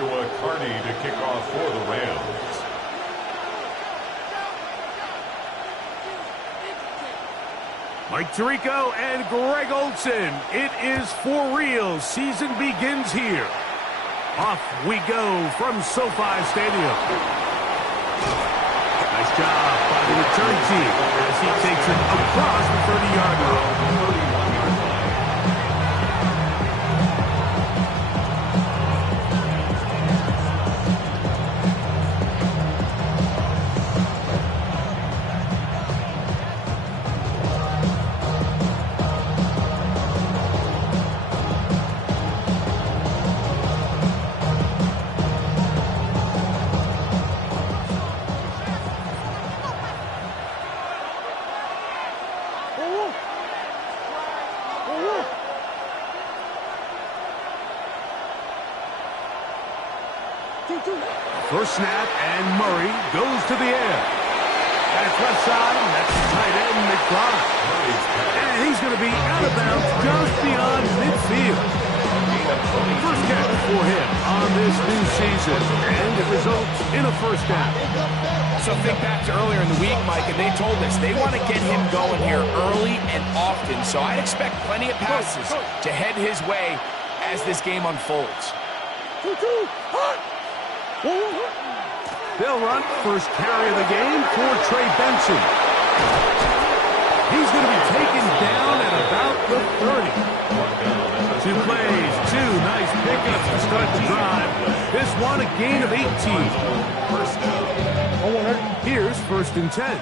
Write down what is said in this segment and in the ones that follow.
Joshua Carney to kick off for the Rams. Mike Tirico and Greg Olsen. It is for real. Season begins here. Off we go from SoFi Stadium. Nice job by the return team as he takes it across the 30-yard line. First snap, and Murray goes to the air. That's left side, and that's the tight end, McBride. And he's going to be out of bounds just beyond midfield. First catch for him on this new season, and it results in a first down. So think back to earlier in the week, Mike, and they told us they want to get him going here early and often. So I'd expect plenty of passes to head his way as this game unfolds. They'll run first carry of the game for Trey Benson. He's going to be taken down at about the 30. 2 plays, 2 nice pickups to start the drive. This one a gain of 18. Here's first and 10.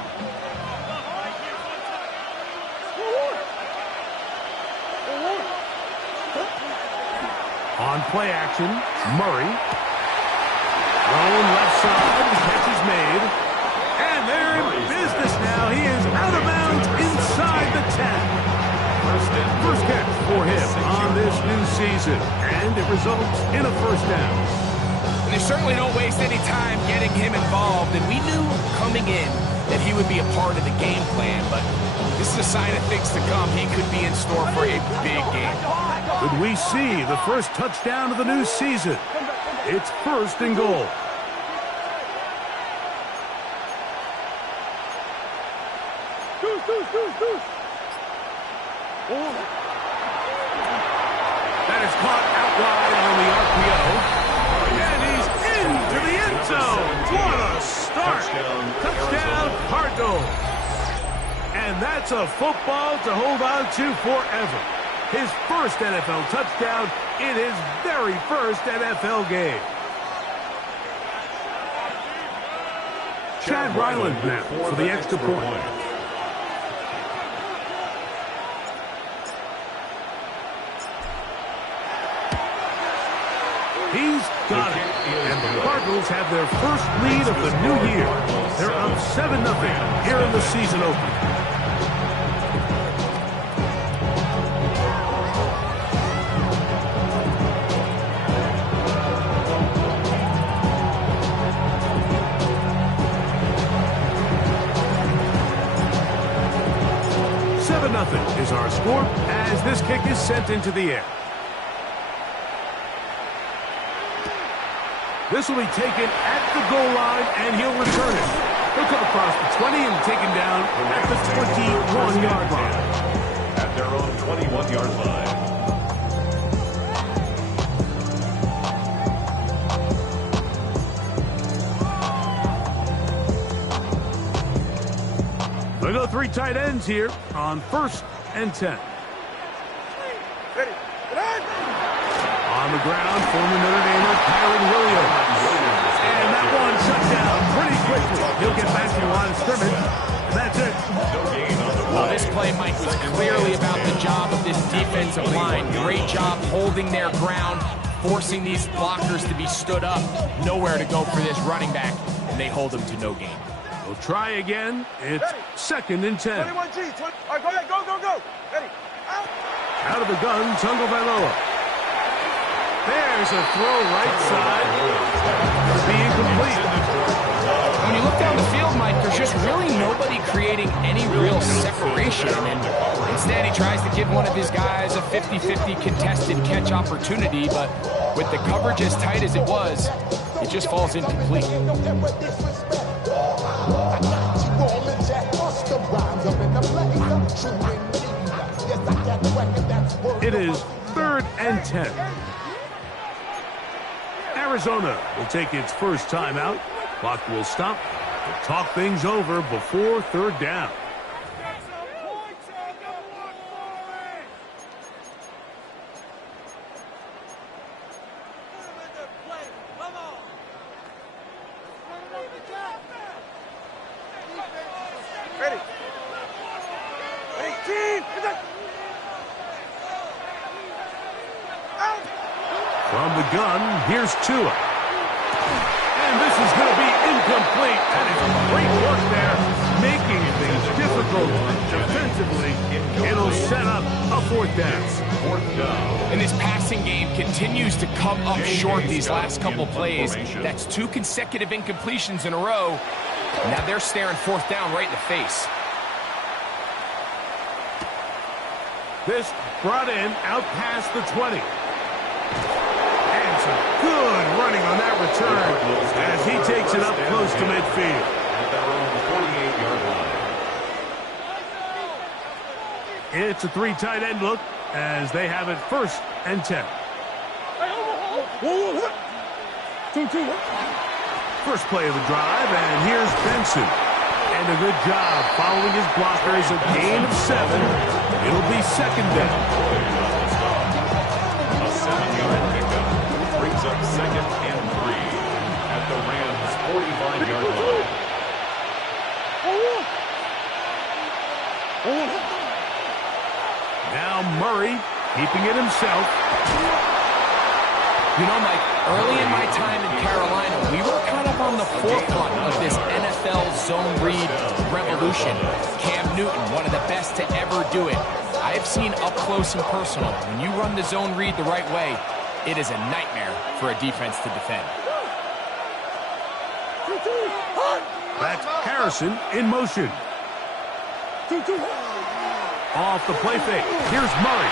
On play action, Murray. Thrown left side, catch is made. And they're in business now. He is out of bounds inside the 10. First catch for him on this new season. And it results in a first down. And they certainly don't waste any time getting him involved. And we knew coming in that he would be a part of the game plan. But this is a sign of things to come. He could be in store for a big game. Could we see the first touchdown of the new season? It's first and goal. That is caught out wide on the RPO. And he's into the end zone. What a start. Touchdown, Cardinals. And that's a football to hold on to forever. His first NFL touchdown in his very first NFL game. Chad Ryland now for the extra point. He's got it. And the Cardinals have their first lead of the new year. They're up 7-0 here in the season opener. Nothing is our score as this kick is sent into the air. This will be taken at the goal line, and he'll return it. He'll come across the 20 and taken down at the 21-yard line. At their own 21-yard line. They go 3 tight ends here on first and 10. On the ground, former Notre Damer Kyren Williams. And that one shut down pretty quickly. He'll get back to the line of scrimmage, and that's it. Well, this play, Mike, was clearly about the job of this defensive line. Great job holding their ground, forcing these blockers to be stood up. Nowhere to go for this running back, and they hold him to no gain. We'll try again. It's second and 10. 21G. All right, go ahead. Go. Ready. Out of the gun, Tagovailoa. There's a throw right side. To be incomplete. When you look down the field, Mike, there's just really nobody creating any real separation. And instead, he tries to give one of his guys a 50-50 contested catch opportunity, but with the coverage as tight as it was, it just falls incomplete. It is 3rd and 10. Arizona will take its first timeout. Clock will stop to talk things over before 3rd down. Ready. Ready, team. From the gun, here's Tua. And this is going to be incomplete. That is great work there, making things difficult defensively. It'll set up a 4th down. And this passing game continues to come up short these last couple plays. That's 2 consecutive incompletions in a row. Now they're staring 4th down right in the face. This brought in out past the 20. And some good running on that return as he takes it up close to midfield. At their own 48-yard line. It's a 3 tight end look as they have it 1st and 10. First play of the drive, and here's Benson. And a good job following his blockers, a gain of 7. It'll be 2nd down. A 7-yard pickup brings up 2nd and 3 at the Rams' 45-yard line. Now Murray keeping it himself. You know, Mike, early in my time in Carolina, we were kind of on the forefront of this NFL zone read revolution. Cam Newton, one of the best to ever do it. I have seen up close and personal, when you run the zone read the right way, it is a nightmare for a defense to defend. That's Harrison in motion. Off the play fake. Here's Murray.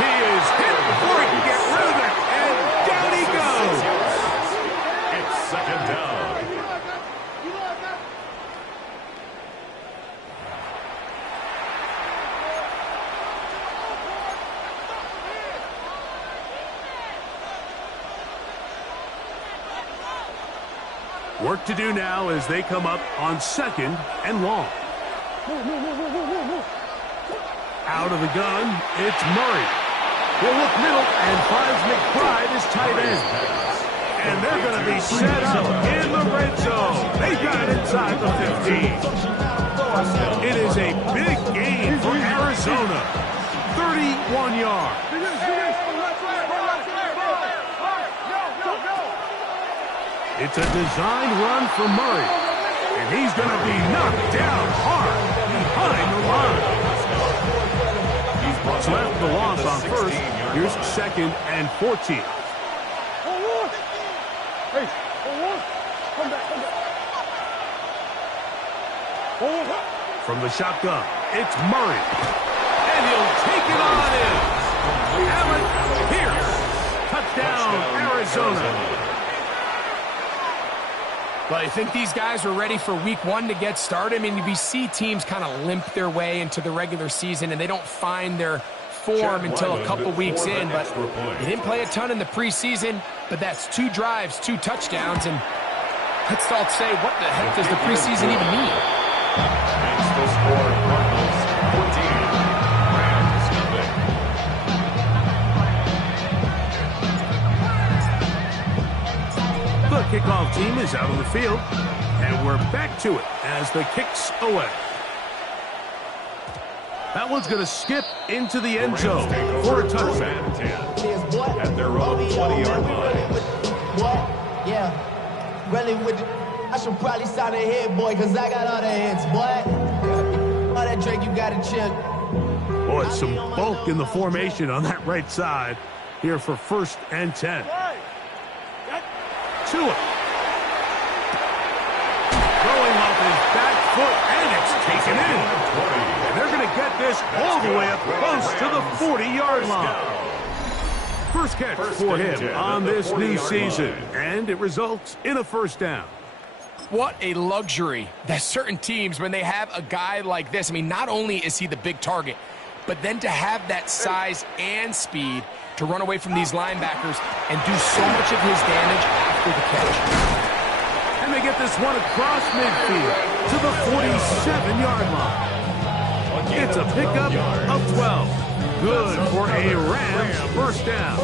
He is hit before he can get rid of it. And down he goes. It's 2nd down. Work to do now as they come up on 2nd and long. Out of the gun, it's Murray. Will look middle and finds McBride as tight end. And they're going to be set up in the red zone. They got it inside the 15. It is a big gain for Arizona. 31 yards. It's a designed run for Murray. And he's going to be knocked down hard behind the line. So after the loss on 1st, here's 2nd and 14. From the shotgun, it's Murray. And he'll take it on in. Allen Pierce. Touchdown, Arizona. Well, I think these guys are ready for week 1 to get started. I mean, we see teams kind of limp their way into the regular season, and they don't find their form until a couple weeks in. But they didn't play a ton in the preseason, but that's 2 drives, 2 touchdowns, and let's all say, what the heck does the preseason even mean? It's the score, Cardinals 14, Rams nothing. The kickoff team is out on the field, and we're back to it as the kick's away. That one's going to skip into the end zone for a touchdown. At their own 20-yard line. What? Yeah. Really with the, I should probably sign a hit, boy, because I got all the hits, boy. All that Drake, you got to chill. Boy, some bulk in the formation on that right side here for 1st and 10. Tua. Throwing off his back foot, and it's taken in. And they're going to get this all the way up close to the 40-yard line. First catch for him on this new season, and it results in a first down. What a luxury that certain teams, when they have a guy like this, I mean, not only is he the big target, but then to have that size and speed to run away from these linebackers and do so much of his damage after the catch. And they get this one across midfield to the 47-yard line. It's a pickup of 12. Good for a Rams first down.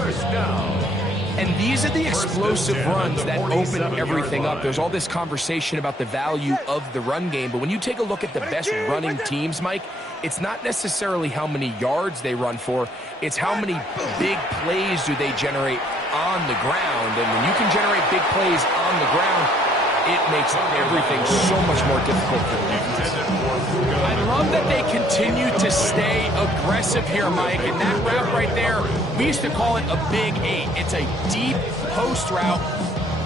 And these are the explosive runs that open everything up. There's all this conversation about the value of the run game, but when you take a look at the best running teams, Mike, it's not necessarily how many yards they run for, it's how many big plays do they generate on the ground. And when you can generate big plays on the ground, it makes everything so much more difficult for the defense. I love that they continue to stay aggressive here, Mike, and that route right there, we used to call it a big 8. It's a deep post route,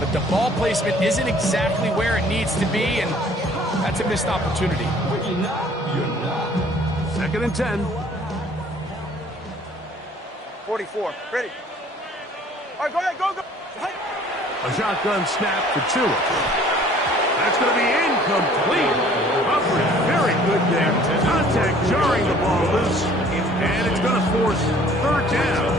but the ball placement isn't exactly where it needs to be, and that's a missed opportunity. Second and 10. 44. Ready. All right, go ahead. Go. A shotgun snap for Tua. That's going to be incomplete. Coverage very good there. Contact jarring the ball loose. And it's going to force third down.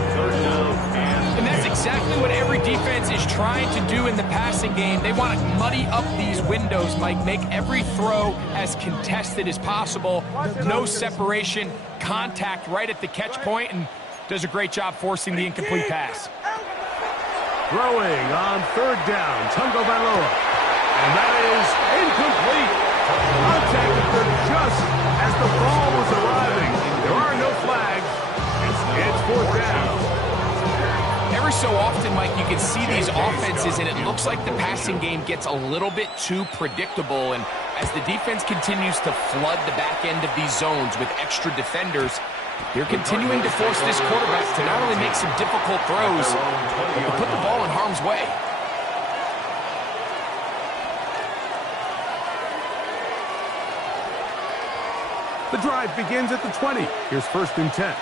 And that's exactly what every defense is trying to do in the passing game. They want to muddy up these windows, Mike, make every throw as contested as possible. No separation, contact right at the catch point, and does a great job forcing the incomplete pass. Throwing on third down, Tungo Bailoa. And that is incomplete. Contact occurred just as the ball was arriving. There are no flags. It's fourth down. Every so often, Mike, you can see these offenses, and it looks like the passing game gets a little bit too predictable. And as the defense continues to flood the back end of these zones with extra defenders, they're continuing to force this quarterback to not only make some difficult throws, but to put the ball in harm's way. The drive begins at the 20. Here's first and 10.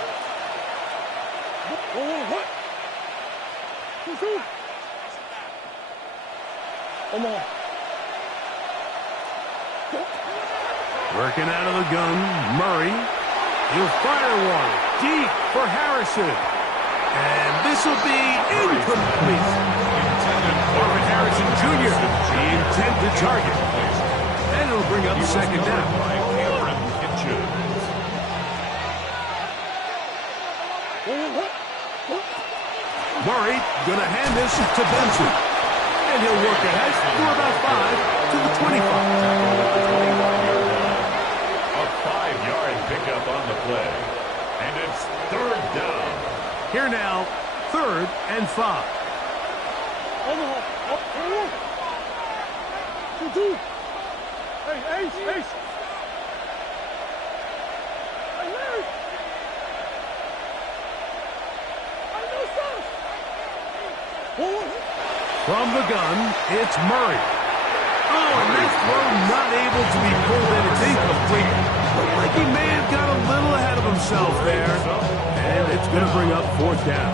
Working out of the gun, Murray. He'll fire one deep for Harrison. And this will be incomplete. Marvin Harrison Jr., the intended target. And it'll bring up second down. Murray gonna hand this to Benson. And he'll work ahead for about 5 to the 25. A 5-yard pickup on the play. And it's third down. Here now, third and 5. Hey. From the gun, it's Murray. Oh, and that throw not able to be pulled in. It's incomplete. Looked like he may have got a little ahead of himself there. And it's going to bring up fourth down.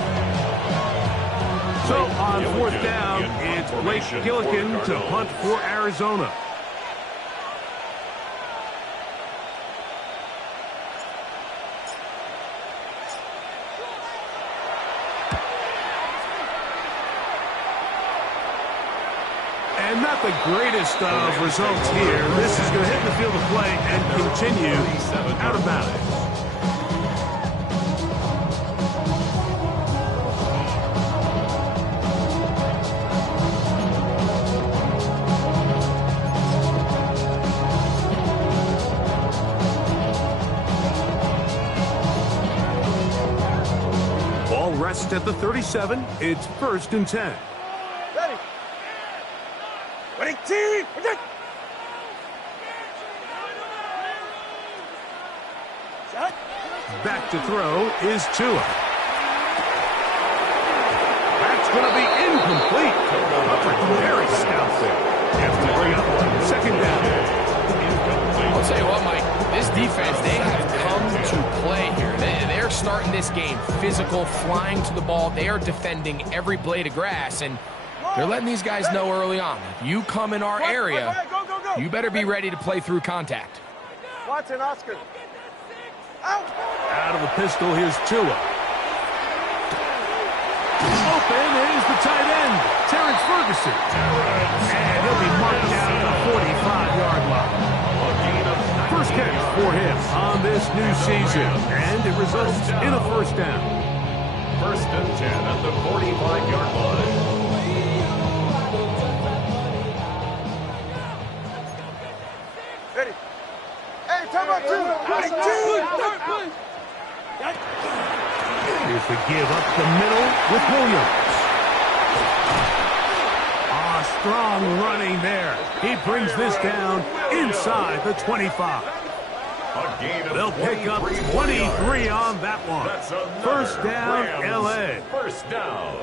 So on fourth down, it's Blake Gillikin to punt for Arizona. And not the greatest of results here. This is going to hit the field of play and continue out of bounds. Ball rests at the 37. It's first and 10. Back to throw is Tua. That's going to be incomplete. Very stout there. Has to bring up second down. I'll tell you what, Mike, this defense, they have come to this game. Physical, flying to the ball. They are defending every blade of grass, and they're letting these guys know early on, if you come in our area, you better be ready to play through contact. Watson, Oscar. Out of the pistol, here's Tua. Open is the tight end, Terrence Ferguson. And he'll be marked down at the 45-yard line. First catch for him on this new season, and it results in a first down. 1st and 10 at the 45-yard line. Ready. Hey, time out, two. Here's the give up the middle with Williams. Strong running there. He brings this down inside the 25. They'll pick up 23 on that one. First down, L.A. First down.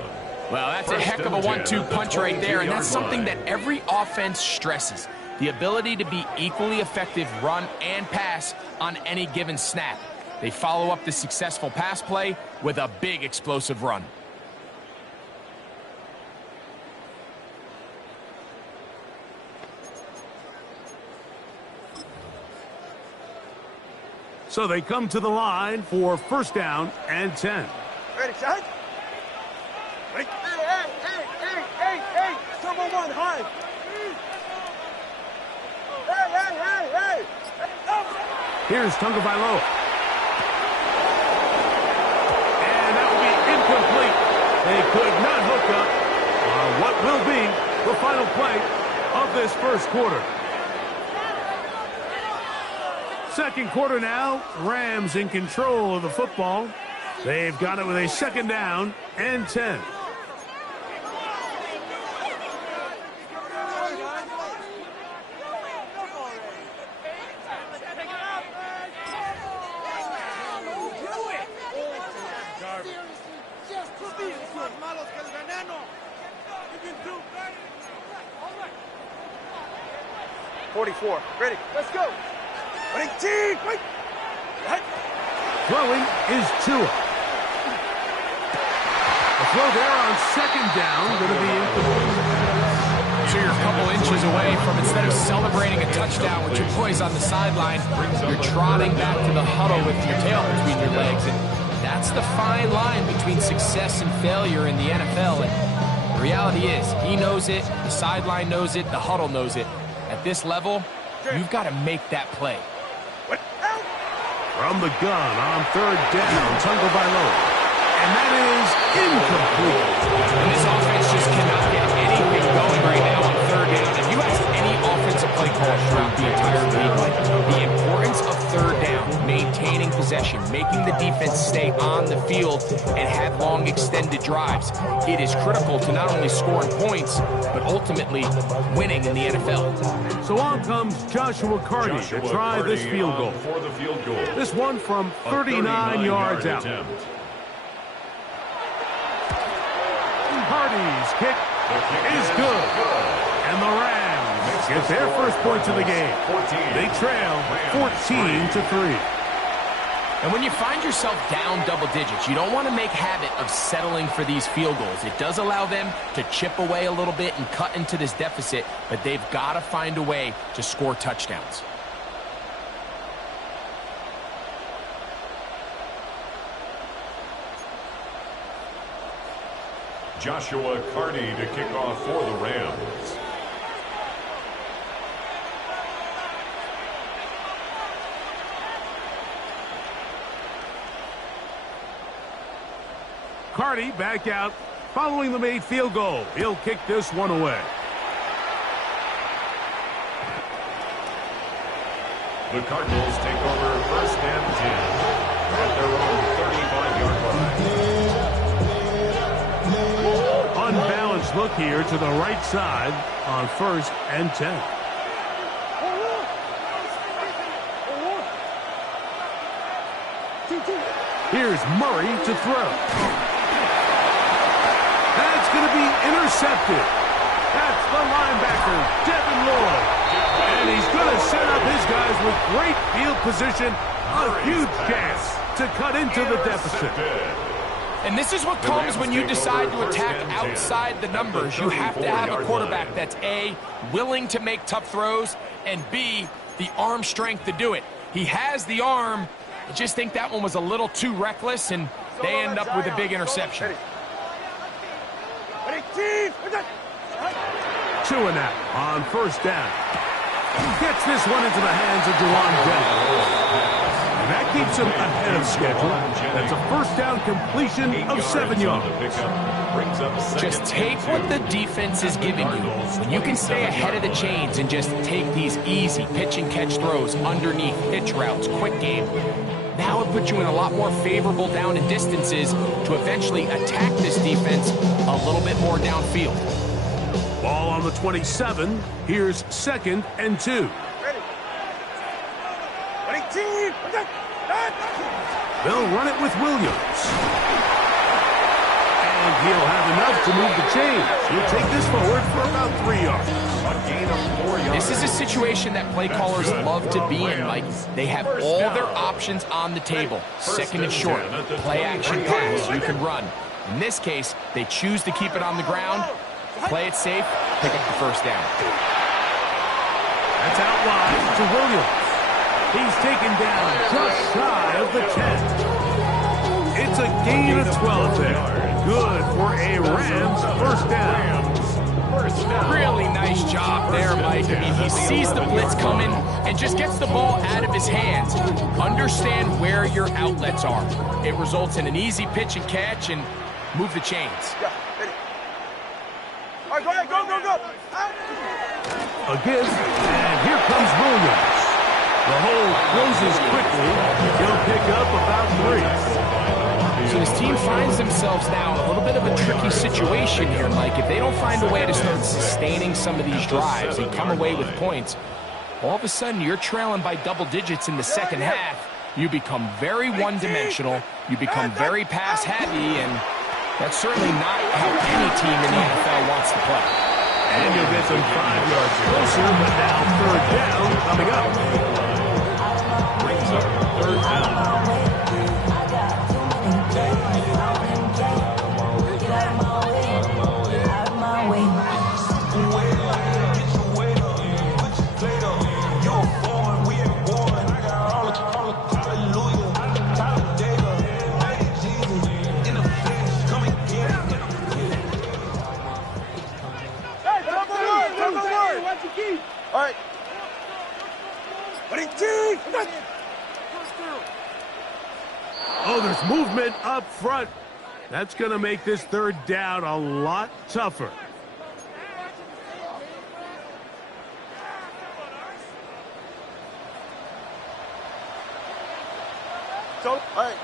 Well, that's a heck of a 1-2 punch right there, and that's something that every offense stresses. The ability to be equally effective run and pass on any given snap. They follow up the successful pass play with a big explosive run. So they come to the line for first down and 10. Ready, shot. Hey, hey. Number one, high. Hey. Here's Tagovailoa. And that will be incomplete. They could not hook up on what will be the final play of this first quarter. Second quarter now, Rams in control of the football. They've got it with a second down and 10. Ready, let's go. Throwing is Tua. A throw there on second down, going to be incomplete. So you're a couple inches away from, instead of celebrating a touchdown with your boys on the sideline, you're trotting back to the huddle with your tail between your legs. And that's the fine line between success and failure in the NFL. And the reality is, he knows it, the sideline knows it, the huddle knows it. At this level, you've got to make that play. From the gun on third down, Tagovailoa. And that is incomplete. And this offense just cannot get anything going right now on third down. If you ask any offensive play caller throughout the entire league, the importance of third down, maintaining possession, making the defense stay on the field and have long extended drives, it is critical to not only scoring points, but ultimately winning in the NFL. So on comes Joshua Carty to try this field goal. For the field goal. This one from 39 yards out. Carty's kick is good. And the Rams get their first points of the game. They trail 14-3. And when you find yourself down double digits, you don't want to make habit of settling for these field goals. It does allow them to chip away a little bit and cut into this deficit, but they've got to find a way to score touchdowns. Joshua Carty to kick off for the Rams. Carty back out following the made field goal. He'll kick this one away. The Cardinals take over first and 10 at their own 35-yard line. Unbalanced look here to the right side on first and 10. Here's Murray to throw. That's going to be intercepted. That's the linebacker, Devin Lloyd. And he's going to set up his guys with great field position. A huge chance. to cut into the deficit. And this is what comes when you decide to attack outside the numbers. You have to have a quarterback that's A, willing to make tough throws, and B, the arm strength to do it. He has the arm. I just think that one was a little too reckless, and they end up with a big interception. Chewing that on first down. Gets this one into the hands of Jauan Jennings. And that keeps him ahead of schedule. That's a first down completion of 7 yards. Just take what the defense is giving you. When you can stay ahead of the chains and just take these easy pitch and catch throws underneath, pitch routes, quick game, now it puts you in a lot more favorable down and distances to eventually attack this defense a little bit more downfield. Ball on the 27. Here's 2nd and 2. They'll run it with Williams. And he'll have enough to move the chains. He'll take this forward for about 3 yards. A gain of 4 yards. This is a situation that play callers love to be in, Mike. They have all their options on the table. 2nd and short, play action pass, you can run. In this case, they choose to keep it on the ground, play it safe, pick up the first down. That's out wide to Williams. He's taken down just shy of the 10. It's a gain of 12 there. Good for a Rams first down. Really nice job there, Mike. I mean, he sees the blitz coming and just gets the ball out of his hands. Understand where your outlets are. It results in an easy pitch and catch and move the chains. All right, go ahead, go, go, go. Again, and here comes Williams. The hole closes quickly. He'll pick up about 3. So his team finds themselves now in a little bit of a tricky situation here, Mike. If they don't find a way to start sustaining some of these drives and come away with points, all of a sudden you're trailing by double digits in the second half. You become very one-dimensional. You become very pass-heavy, and that's certainly not how any team in the NFL wants to play. And you'll get them 5 yards closer, but now 3rd down coming up. Brings up 3rd down. All right. Oh, there's movement up front. That's going to make this 3rd down a lot tougher. So, all right.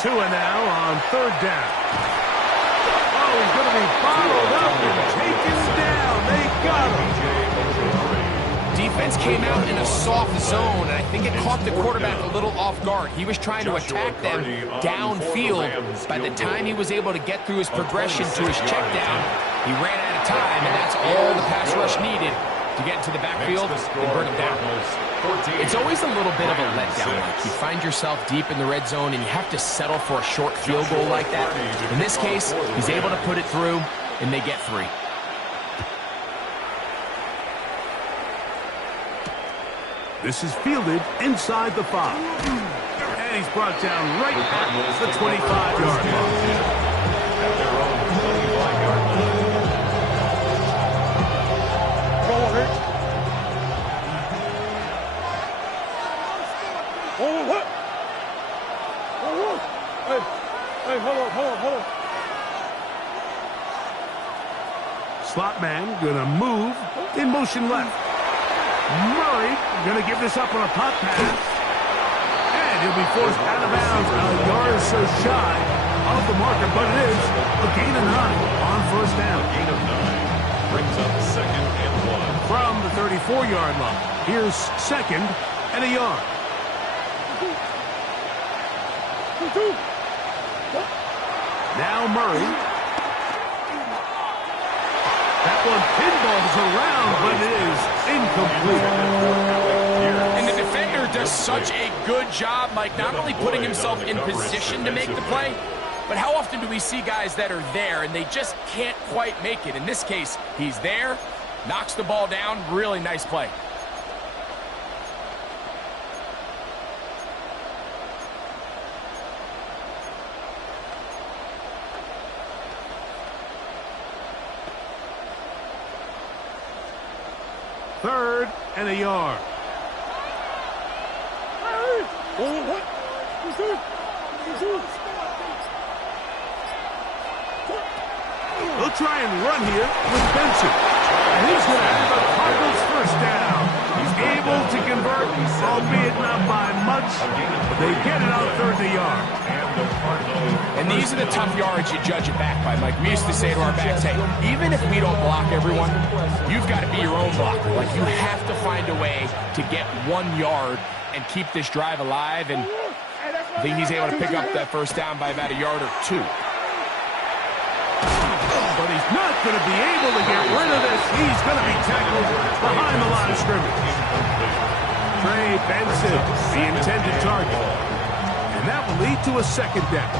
2 and now on 3rd down. Oh, he's going to be followed up and taken down. They got him. Defense came out in a soft zone, and I think it caught the quarterback a little off guard. He was trying to attack them downfield. By the time he was able to get through his progression to his check down, he ran out of time, and that's all the pass rush needed to get into the backfield and bring him down. It's always a little bit of a letdown. Like you find yourself deep in the red zone, and you have to settle for a short field goal like that. In this case, he's able to put it through, and they get 3. This is fielded inside the 5. And he's brought down right at the 25-yard line. At their own 25-yard line. Hey, hold on. Slot man gonna move in motion left. Murray gonna give this up on a pop pass. And he'll be forced out of bounds a yard or so shy of the marker, but it is a gain of 9 on 1st down. Gain of 9 brings up 2nd and 1. From the 34-yard line, here's 2nd and a yard. Now Murray. That one pinballs around, but it is incomplete. And the defender does such a good job, Mike, not only putting himself in position to make the play, but how often do we see guys that are there and they just can't quite make it? In this case, he's there, knocks the ball down, really nice play. Third and a yard. They'll try and run here with Benson. And he's going to have the Cardinals first down. He's able to convert, albeit not by much. But they get it on 3rd and a yard. And these are the tough yards you judge it back by, Mike. We used to say to our backs, hey, even if we don't block everyone, you've got to be your own blocker. Like, you have to find a way to get 1 yard and keep this drive alive. And I think he's able to pick up that first down by about a yard or 2. But he's not going to be able to get rid of this. He's going to be tackled behind the line of scrimmage. Trey Benson, the intended target. And that will lead to a 2nd down.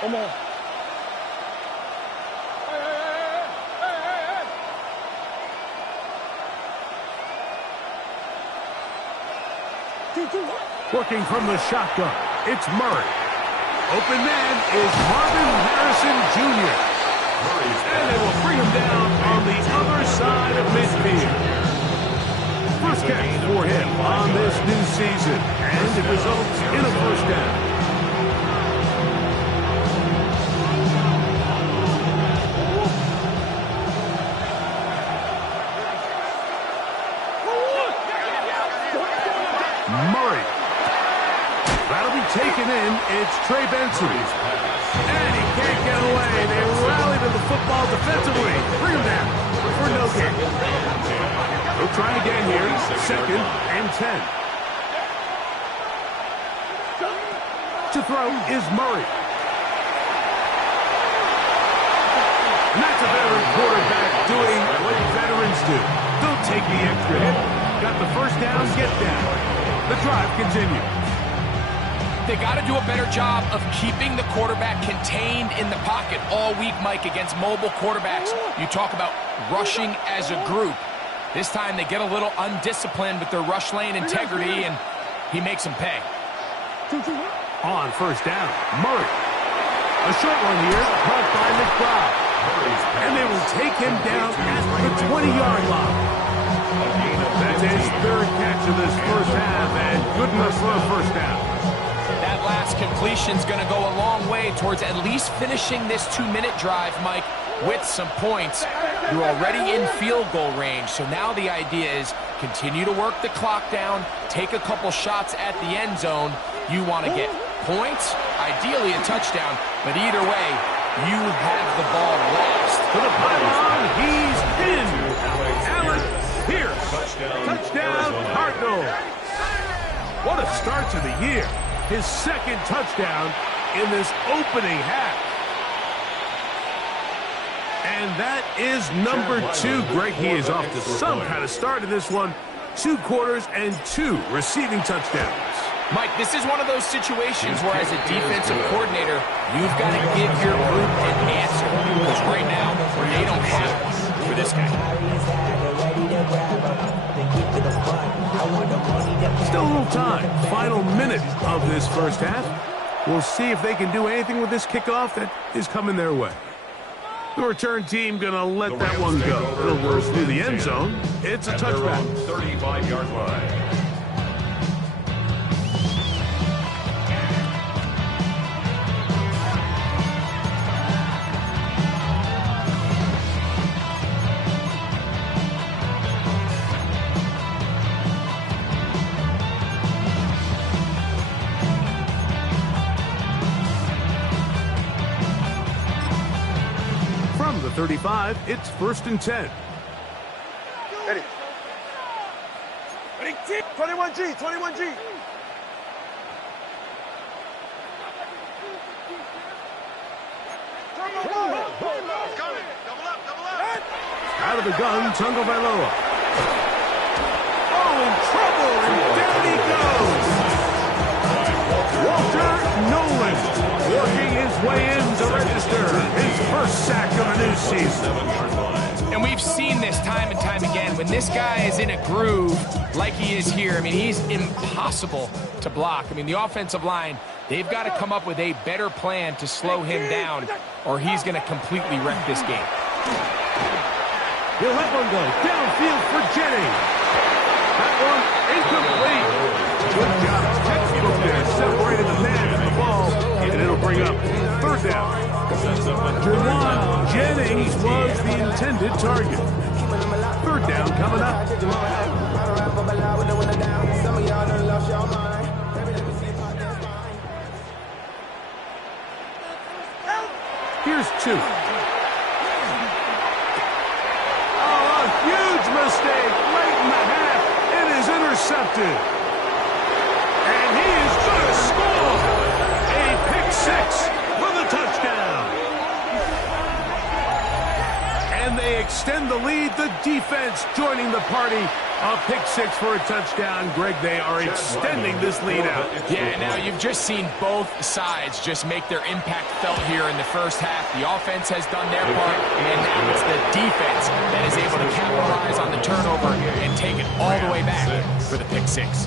Come on. Working from the shotgun, it's Murray. Open man is Marvin Harrison Jr. And they will bring him down on the other side of midfield. First catch for him on this new season, and it results in a first down. Murray. That'll be taken in. It's Trey Benson. And he can't get away. They rally to the football defensively. Bring him down for no gain. They'll try again here. 2nd and 10. To throw is Murray. And that's a veteran quarterback doing what veterans do. Don't take the extra hit. Got the first down, get down. The drive continues. They got to do a better job of keeping the quarterback contained in the pocket all week, Mike, against mobile quarterbacks. You talk about rushing as a group. This time they get a little undisciplined with their rush lane integrity, and he makes them pay. On first down, Murray. A short one here, caught by McBride. And they will take him down at the 20-yard line. That's his 3rd catch of this first half, and good enough for a first down. That last completion's going to go a long way towards at least finishing this 2-minute drive, Mike, with some points. You're already in field goal range, so now the idea is continue to work the clock down, take a couple shots at the end zone. You want to get points, ideally a touchdown, but either way, you have the ball last. To the pylon, he's in. Alec Pierce. Touchdown, Cardinals. What a start to the year. His 2nd touchdown in this opening half. And that is number 2. Greg, he is off to some kind of start in this one. 2 quarters and 2 receiving touchdowns. Mike, this is one of those situations where as a defensive coordinator, you've got to give your group an answer. Because right now, they don't have one for this guy. Still a little time. Final minute of this first half. We'll see if they can do anything with this kickoff that is coming their way. The return team going to let that one go. It'll roll through the end zone. It's a touchback. 35-yard line. From the 35, it's 1st and 10. Ready. 21G, 21G. Out of the gun, Tagovailoa. Oh, in trouble, and down he goes. Walter Nolan working his way in to register his first sack of the new season. And we've seen this time and time again. When this guy is in a groove like he is here, I mean, he's impossible to block. I mean, the offensive line, they've got to come up with a better plan to slow him down, or he's going to completely wreck this game. He'll have one go downfield for Jennings. That one incomplete. Good job. Textbook there. Separated the man and the ball. And it'll bring up third down. Juwan Jennings was the intended target. Third down coming up. Here's two. Huge mistake late in the half. It is intercepted. And he is going to score. A pick six for the touchdown. And they extend the lead. The defense joining the party. A pick six for a touchdown. Greg, they are extending this lead out. Yeah, now you've just seen both sides just make their impact felt here in the first half. The offense has done their part, and now it's the defense that is able to capitalize on the turnover and take it all the way back for the pick six.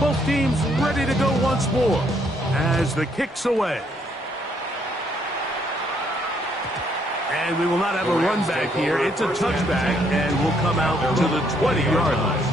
Both teams ready to go once more as the kick's away. And we will not have a run back here. It's a touchback, and we'll come out to the 20-yard line.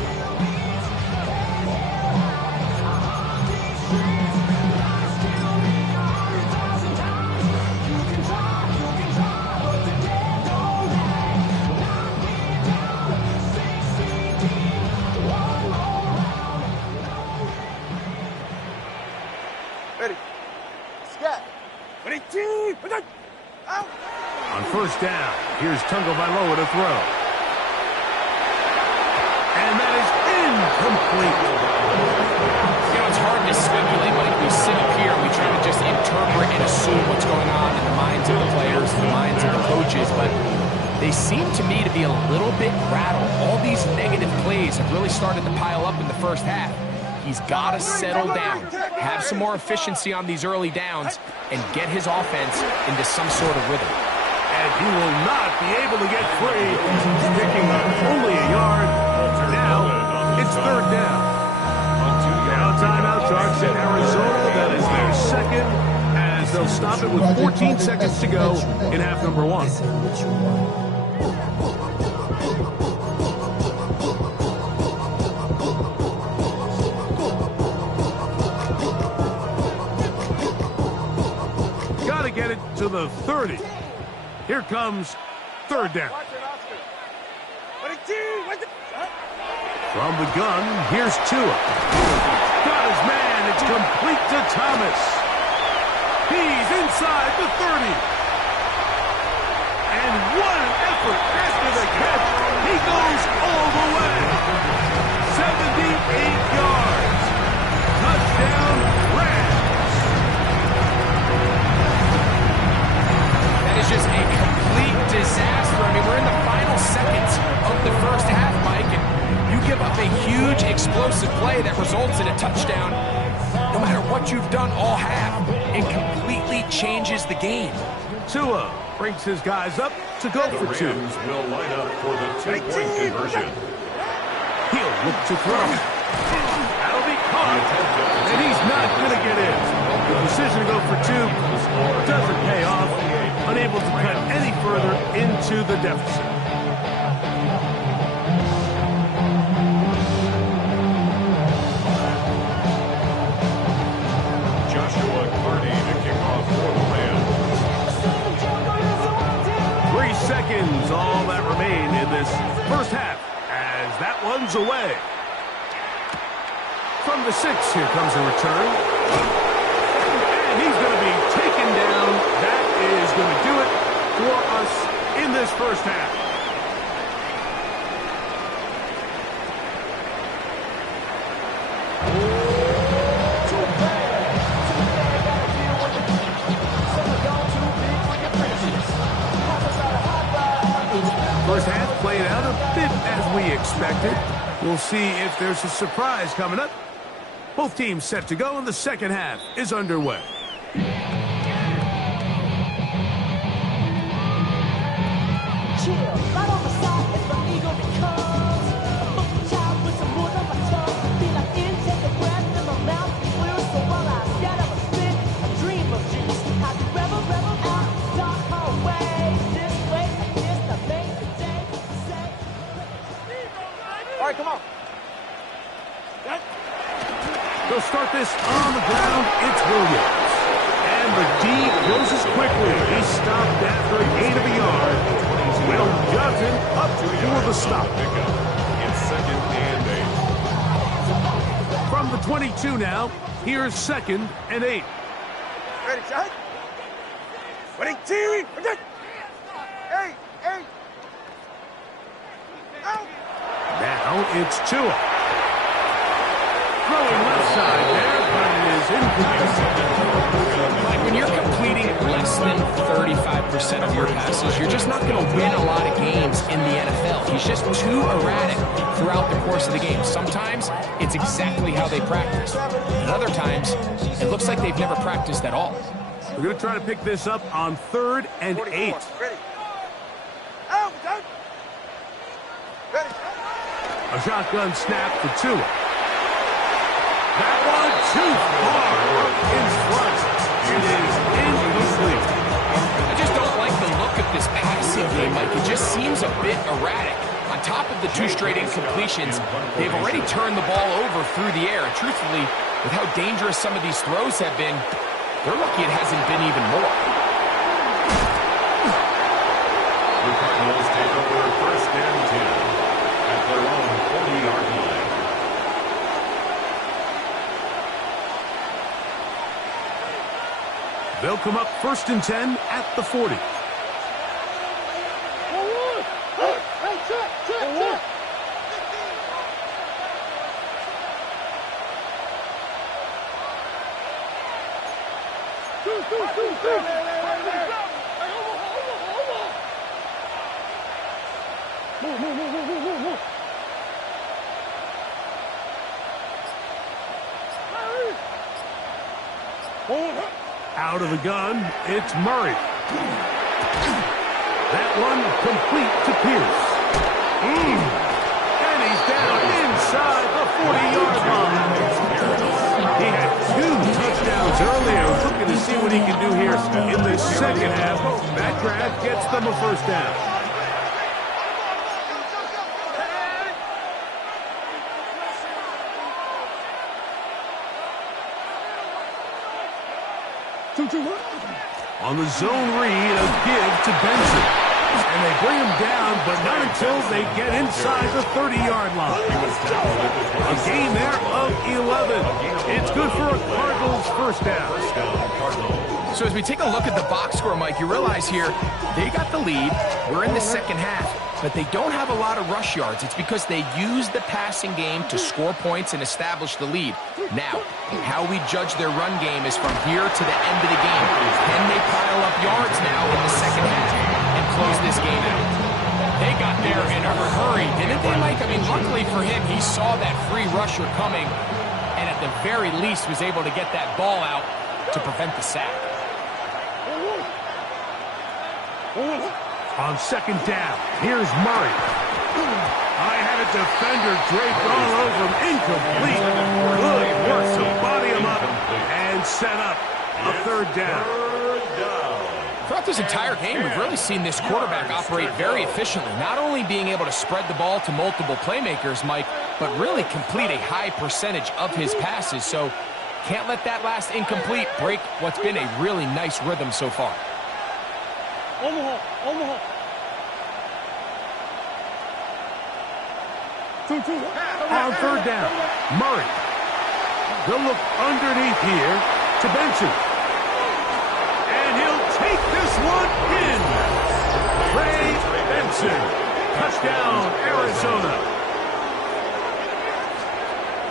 On first down, here's Tagovailoa to throw. And that is incomplete. You know, it's hard to speculate, but if we sit up here and we try to just interpret and assume what's going on in the minds of the players, the minds of the coaches, but they seem to me to be a little bit rattled. All these negative plays have really started to pile up in the first half. He's got to settle down, have some more efficiency on these early downs, and get his offense into some sort of rhythm. And he will not be able to get free. Picking up only a yard. Now it's third down. Now timeout charge in Arizona. That is their second, as they'll stop it with 14 seconds to go in half number one. Got to get it to the 30. Here comes third down. From the gun, here's Tua. Got his man. It's complete to Thomas. He's inside the 30. And what an effort after the catch. He goes all the way. 78 yards. Touchdown, Rams. That is just a complete disaster. I mean, we're in the final seconds of the first half, Mike, and you give up a huge explosive play that results in a touchdown. No matter what you've done all half, it completely changes the game. Tua brings his guys up to go for two. Rams will line up for the two-point conversion. He'll look to throw. That'll be caught. And he's not going to get in. The decision to go for two doesn't pay off. Unable to cut any further into the deficit. Joshua Carney to kick off for the Rams. 3 seconds, all that remain in runs away. From the 6, here comes a return. And he's going to be taken down. That is going to do it for us in this first half. First half played out a bit as we expected. We'll see if there's a surprise coming up. Both teams set to go, and the second half is underway. All right, come on. They'll start this on the ground. It's Williams. And the D closes quickly. He stopped after a gain of a yard. Will Johnson up for the stop. It's 2nd and 8. From the 22 now, here's 2nd and 8. Ready, shot. Ready, team. Hey. Out. Now it's Tua. Throwing left side there, but it is incomplete. Like, when you're completing less than 35% of your passes, you're just not going to win a lot of games in the NFL. He's just too erratic throughout the course of the game. Sometimes it's exactly how they practice. And other times, it looks like they've never practiced at all. We're going to try to pick this up on 3rd and 44. 8. Ready. Out. Down. Ready. A shotgun snap for Tua. That one too far in front. It is incomplete. I just don't like the look of this passing game, Mike. It just seems a bit erratic. On top of the 2 straight incompletions, they've already turned the ball over through the air. And truthfully, with how dangerous some of these throws have been, they're lucky it hasn't been even more. The Cardinals take over 1st and 10 at their own 40-yard line. They'll come up 1st and 10 at the 40. Out of the gun, it's Murray. That one complete to Pierce. And he's down inside the 40-yard line. He had 2 touchdowns earlier. Looking to see what he can do here in the second half. That grab gets them a first down. On the zone read, a give to Benson. And they bring him down, but not until they get inside the 30-yard line. A gain there of 11. It's good for a Cardinals first down. So as we take a look at the box score, Mike, you realize here they got the lead. We're in the second half, but they don't have a lot of rush yards. It's because they use the passing game to score points and establish the lead. Now, how we judge their run game is from here to the end of the game. Can they pile up yards now in the second half and close this game out? They got there in a hurry, didn't they, Mike? I mean, luckily for him, he saw that free rusher coming and at the very least was able to get that ball out to prevent the sack. On second down, here's Murray. I had a defender draped all over him. Incomplete. Good work to body him up and set up a 3rd down. Throughout this entire game, we've really seen this quarterback operate very efficiently, not only being able to spread the ball to multiple playmakers, Mike, but really complete a high percentage of his passes. So can't let that last incomplete break what's been a really nice rhythm so far. Omaha. On third down, Murray. They'll look underneath here to Benson. And he'll take this one in. Trey Benson. Touchdown, Arizona.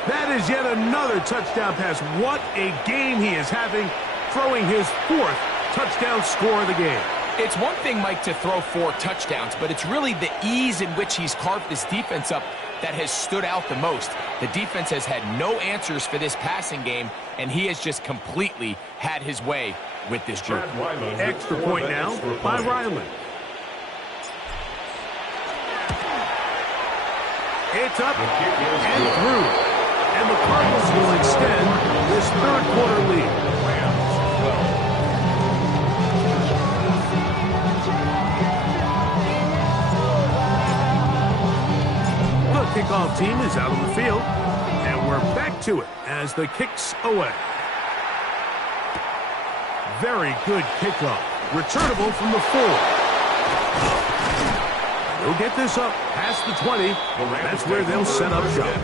That is yet another touchdown pass. What a game he is having, throwing his 4th touchdown score of the game. It's one thing, Mike, to throw 4 touchdowns, but it's really the ease in which he's carved this defense up that has stood out the most. The defense has had no answers for this passing game, and he has just completely had his way with this group. Extra point now by Ryland. It's up and through. And the Cardinals will extend this 3rd quarter lead. The kickoff team is out on the field, and we're back to it as the kick's away. Very good kickoff. Returnable from the 4. They'll get this up past the 20. That's where they'll set up shop.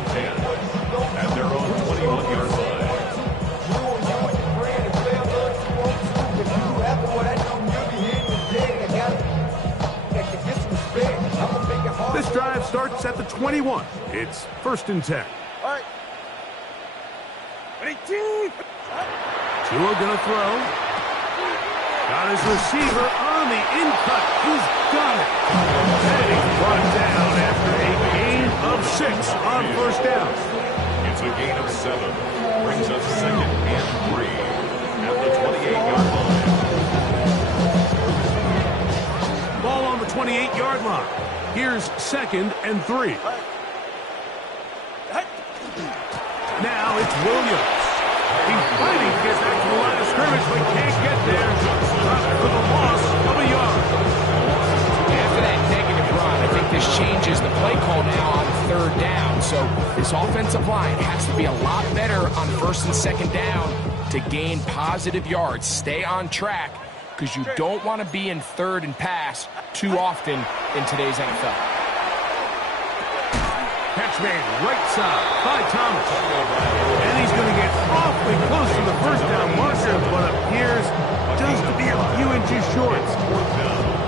At their own 21-yard line. This drive starts at the 21. It's 1st and 10. All right. Tua gonna throw. Got his receiver on the in-cut. He's got it. And he's brought down after a gain of 6 on 1st down. It's a gain of 7. Brings up 2nd and 3 at the 28-yard line. Ball on the 28-yard line. Here's 2nd and 3. Now it's Williams. He's fighting to get back to the line of scrimmage, but can't get there. For the loss of a yard. After that negative run, I think this changes the play call now on 3rd down. So this offensive line has to be a lot better on 1st and 2nd down to gain positive yards. Stay on track, because you don't want to be in 3rd and pass too often in today's NFL. Catch made right side by Thomas. And he's going to get awfully close to the 1st down marker, but appears just to be a few inches short.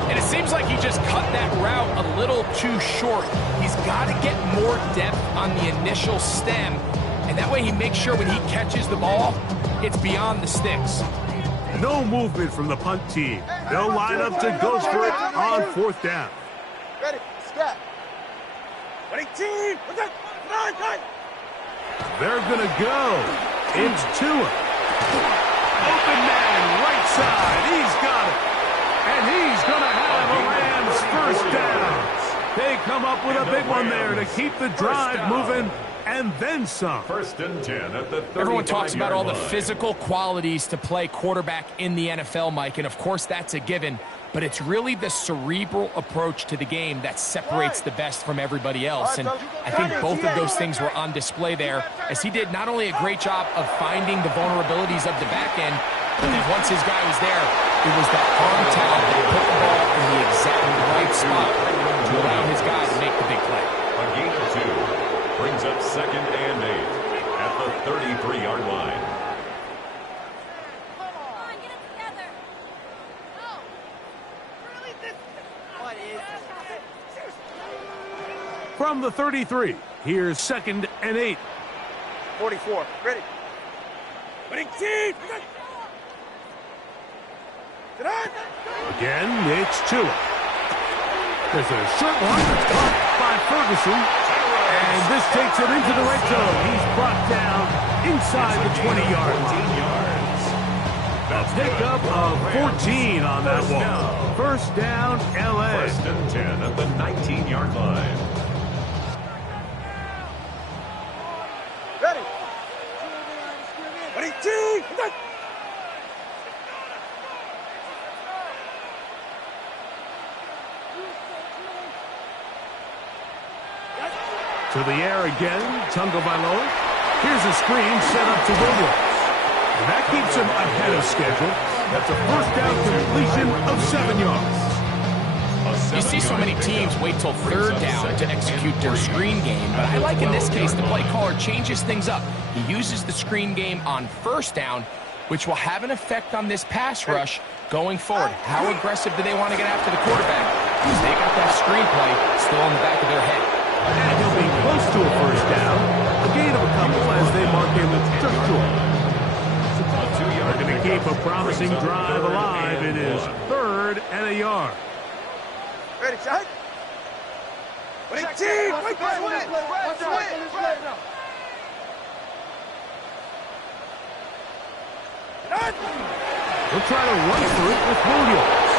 And it seems like he just cut that route a little too short. He's got to get more depth on the initial stem, and that way he makes sure when he catches the ball, it's beyond the sticks. No movement from the punt team. They'll line up to go for it on 4th down. Ready, scat. Ready, team. They're going to go. It's Tua. Open man, right side. He's got it. And he's going to have a Rams 1st down. They come up with a big one there to keep the drive moving, and then some. 1st and 10 at the 35-yard line. Everyone talks about all the physical qualities to play quarterback in the NFL, Mike, and of course that's a given. But it's really the cerebral approach to the game that separates the best from everybody else. And I think both of those things were on display there, as he did not only a great job of finding the vulnerabilities of the back end, but then once his guy was there, it was that arm talent that put the ball in the exact right spot to allow his guy to make the big play. A gain of 2 brings up 2nd and 8 at the 33-yard line. From the 33, here's 2nd and 8. 44. Ready. Ready, team. Again, it's Tua. There's a short one that's caught by Ferguson. And this takes it into the red zone. He's brought down inside the 20-yard line. A pickup of 14 on that one. 1st down, L.A. 1st and 10 at the 19-yard line. Ready. Ready, team. To the air again, Tagovailoa. Here's a screen set up to Williams. And that keeps him ahead of schedule. That's a 1st down completion of 7 yards. A You see so many teams wait till third down to execute their screen game, but I like in this case the play caller changes things up. He uses the screen game on first down, which will have an effect on this pass rush going forward. How aggressive do they want to get after the quarterback? Because they got that screen play still in the back of their head. And he'll be close to a first down. A gain of a couple as they mark him just short. They're going to keep a promising drive alive. It is 3rd and a yard. Ready, shot. Wait, team! Wait, wait. He'll try to run for it with Williams.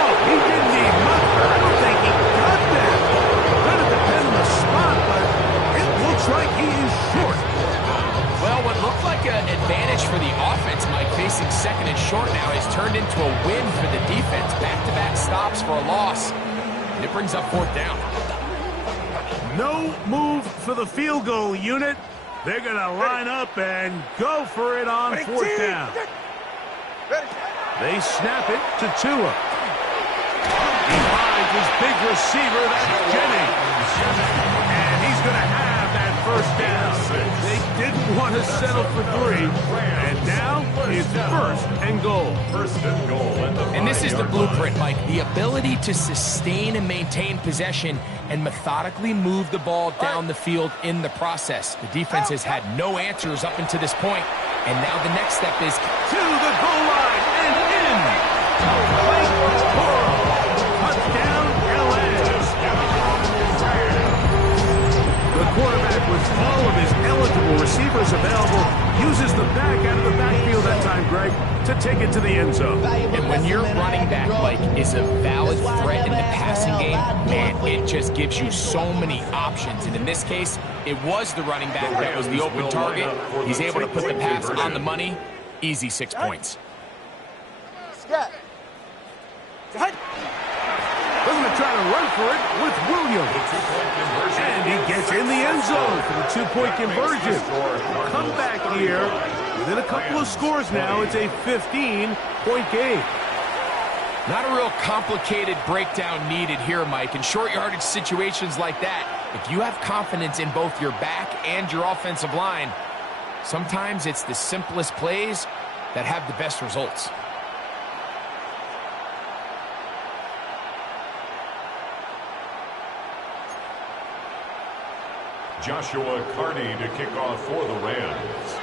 Oh, he didn't need much. I don't think he got that. Going to depend on the spot, but it looks like he is short. Well, what looked like an advantage for the offense, Mike, facing second and short now, has turned into a win for the defense. Back-to-back stops for a loss. And it brings up 4th down. No move for the field goal unit. They're going to line up and go for it on 4th down. They snap it to Tua. He finds his big receiver, that's Jennings. And he's going to have that first down. They didn't want to settle for 3. And now it's 1st and goal. And this is the blueprint, Mike. The ability to sustain and maintain possession and methodically move the ball down the field in the process. The defense has had no answers up until this point, and now the next step is to the goal line and in. Touchdown, LA. The quarterback with all of his eligible receivers available uses the back out of the backfield that time, Greg, to take it to the end zone. And when your running back, Mike, is a valid threat in the passing game, man, it just gives you so many options. And in this case, it was the running back that was the open target. He's able to put the pass on the money. Easy 6 points. Scott. They're going to try to run for it with Williams. And he gets in the end zone for the 2-point conversion. Come back here. Within a couple of scores now, it's a 15-point game. Not a real complicated breakdown needed here, Mike. In short yardage situations like that, if you have confidence in both your back and your offensive line, sometimes it's the simplest plays that have the best results. Joshua Carney to kick off for the Rams.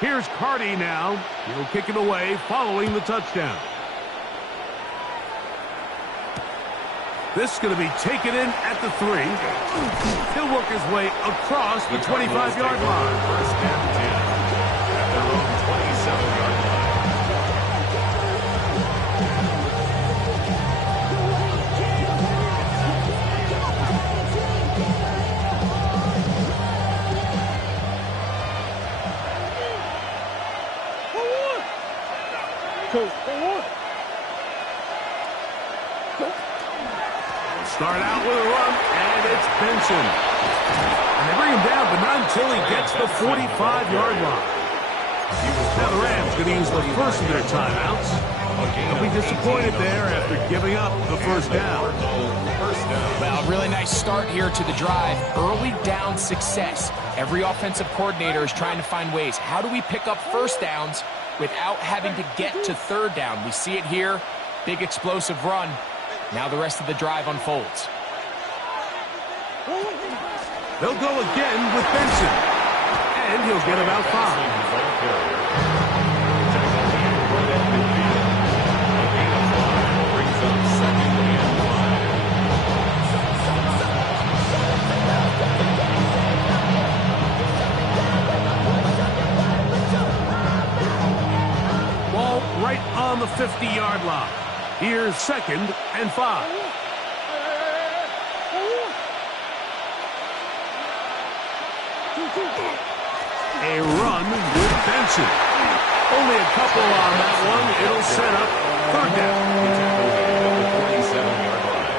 Here's Carney now. He'll kick it away following the touchdown. This is going to be taken in at the 3. He'll work his way across the 25-yard line. First and 10 at their own 27-yard line. Start out with a run, and it's Benson. And they bring him down, but not until he gets the 45-yard line. Now the Rams going to use the first of their timeouts. They'll be disappointed there after giving up the first down. Well, really nice start here to the drive. Early down success. Every offensive coordinator is trying to find ways. How do we pick up first downs without having to get to third down? We see it here. Big explosive run. Now the rest of the drive unfolds. They'll go again with Benson. And he'll get about 5. Ball right on the 50-yard line. Here's 2nd and 5. a run with Benson. Only a couple on that one. It'll set up third down. At the 47-yard line.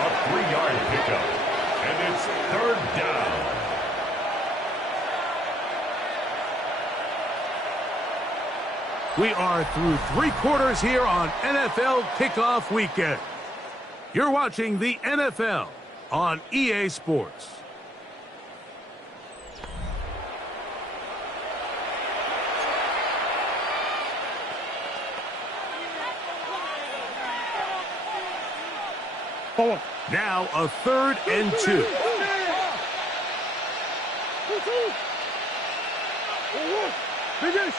A 3-yard pickup. And it's third down. We are through 3 quarters here on NFL Kickoff Weekend. You're watching the NFL on EA Sports. Forward. Now a 3rd and 2. Biggest.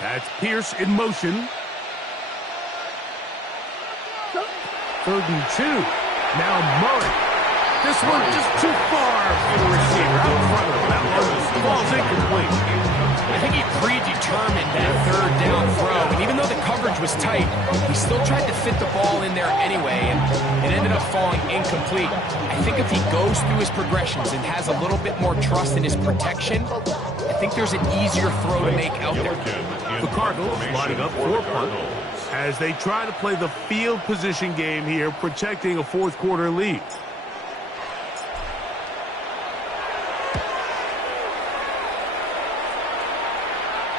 That's Pierce in motion. 3rd and 2. Now Murray. This one just too far for the receiver. Out in front of him. That one falls incomplete. I think he predetermined that third down throw, and even though the coverage was tight, he still tried to fit the ball in there anyway, and it ended up falling incomplete. I think if he goes through his progressions and has a little bit more trust in his protection, I think there's an easier throw to make out there. The Cardinals lining up for a punt as they try to play the field position game here, protecting a 4th quarter lead.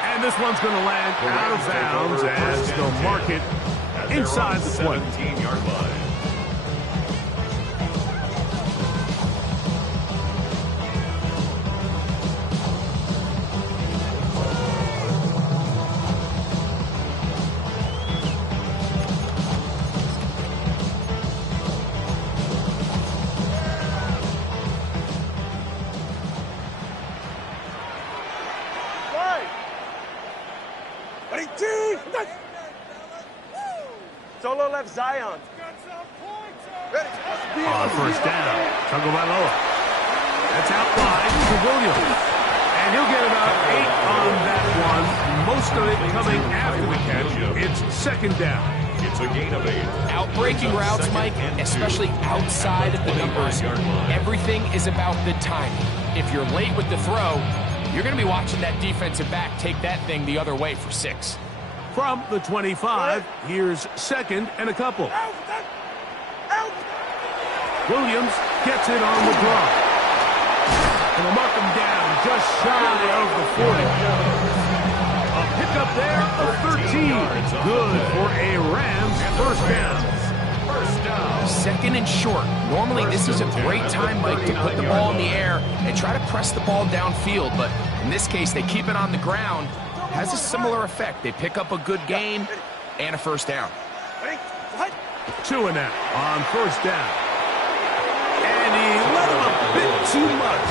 And this one's going to land out of bounds as they'll mark it inside the 20. 17-yard line. Solo left Zion. Ready. On 1st down, Tagovailoa. That's out wide to Williams. And he'll get about 8 on that one. Most of it coming after the catch. It's 2nd down. It's a gain of 8. Outbreaking routes, Mike, especially outside of the numbers, everything is about the timing. If you're late with the throw, you're going to be watching that defensive back take that thing the other way for 6. From the 25, here's 2nd and a couple. Williams gets it on the draw. And they'll mark him down just shy of the 40. A pickup there of 13. Good for a Rams first down. 2nd and short. Normally, this is a great time, Mike, to put the ball in the air and try to press the ball downfield. But in this case, they keep it on the ground. Has a similar effect. They pick up a good gain and a first down. 2 and out on 1st down. And he let him a bit too much.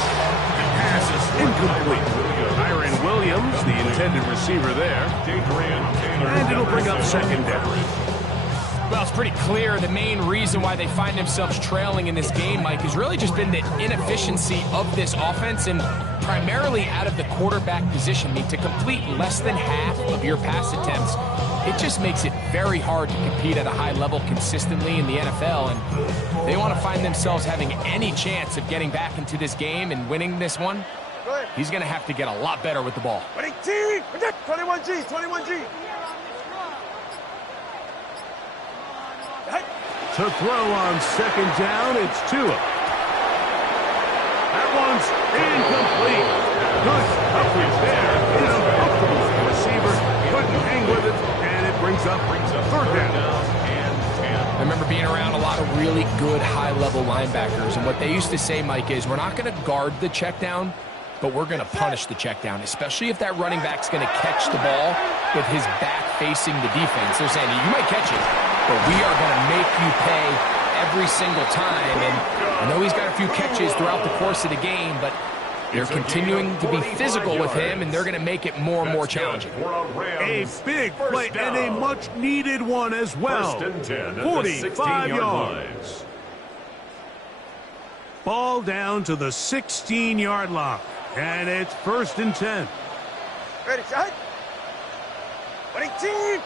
The pass is incomplete. Kyren Williams, the intended receiver there. And it'll bring up 2nd down. Well, it's pretty clear the main reason why they find themselves trailing in this game, Mike, has really just been the inefficiency of this offense and primarily out of the quarterback position. I mean, to complete less than half of your pass attempts, it just makes it very hard to compete at a high level consistently in the NFL. And they want to find themselves having any chance of getting back into this game and winning this one. He's going to have to get a lot better with the ball. 21G, 21G. To throw on 2nd down, it's Tua. That one's incomplete. Good coverage there. Uncomfortable. The receiver couldn't hang with it, and it brings up 3rd down. I remember being around a lot of really good high-level linebackers, and what they used to say, Mike, is we're not going to guard the check down, but we're going to punish the check down, especially if that running back's going to catch the ball with his back facing the defense. They're saying, you might catch it, but we are going to make you pay every single time. And I know he's got a few catches throughout the course of the game, but they're continuing to be physical with him, and they're going to make it more and more challenging. A big play and a much-needed one as well. 45 yards. Ball down to the 16-yard line, and it's 1st and 10. Ready, shot. 22.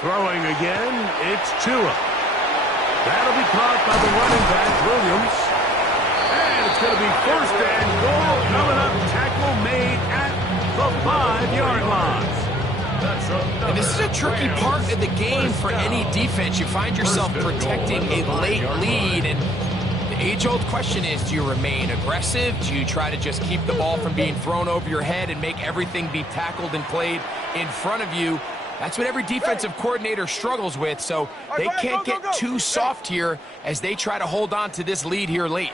Throwing again, it's Tua. That'll be caught by the running back, Williams. And it's going to be first and goal coming up. Tackle made at the 5-yard line. And this is a tricky part of the game for any defense. You find yourself protecting a late lead, and the age-old question is, do you remain aggressive? Do you try to just keep the ball from being thrown over your head and make everything be tackled and played in front of you? That's what every defensive coordinator struggles with, so they can't get too soft here as they try to hold on to this lead here late.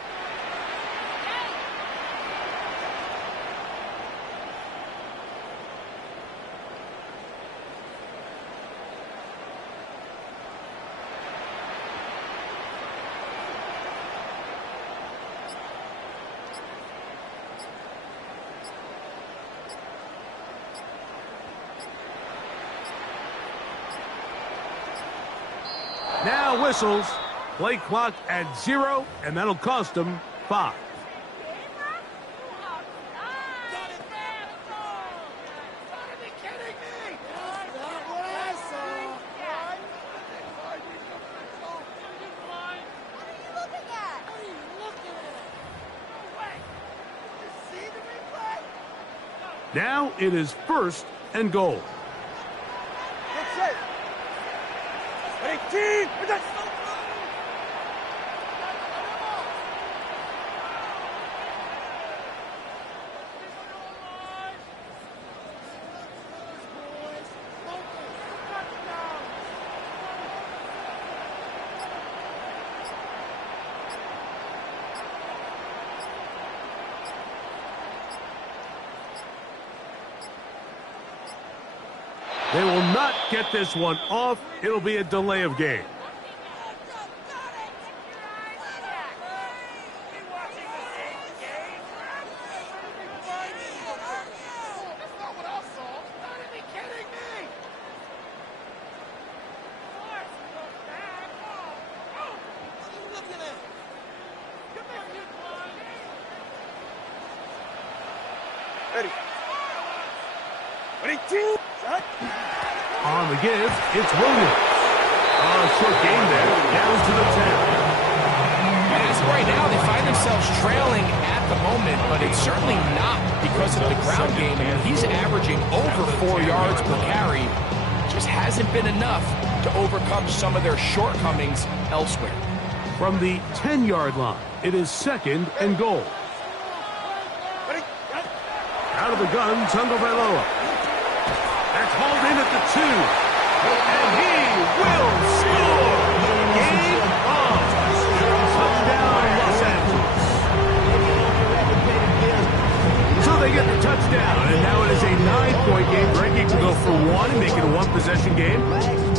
Now whistles, play clock at 0, and that'll cost them 5. Now it is first and goal. They will not get this one off. It'll be a delay of game. On the give, it's Williams. Short game there, down to the 10. And as of right now, they find themselves trailing at the moment, but it's certainly not because of the ground game. And he's averaging over 4 yards per carry. Just hasn't been enough to overcome some of their shortcomings elsewhere. From the 10-yard line, it is second and goal. Out of the gun, Tagovailoa. That's hauled in at the 2. And he will score! Game on! Touchdown, Los Angeles. So they get the touchdown, and now it is a 9-point game. Greg, you can go for 1 and make it a 1-possession game.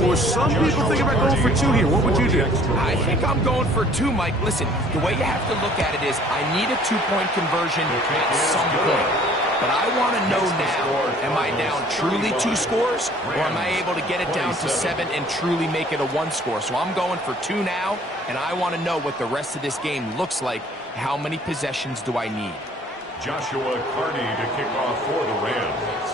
Or some people think about going for 2 here. What would you do? I think I'm going for 2, Mike. Listen, the way you have to look at it is I need a 2-point conversion at some point. But I want to know now, am I down truly 2 scores, or am I able to get it down to 7 and truly make it a 1 score? So I'm going for 2 now, and I want to know what the rest of this game looks like. How many possessions do I need? Joshua Carney to kick off for the Rams.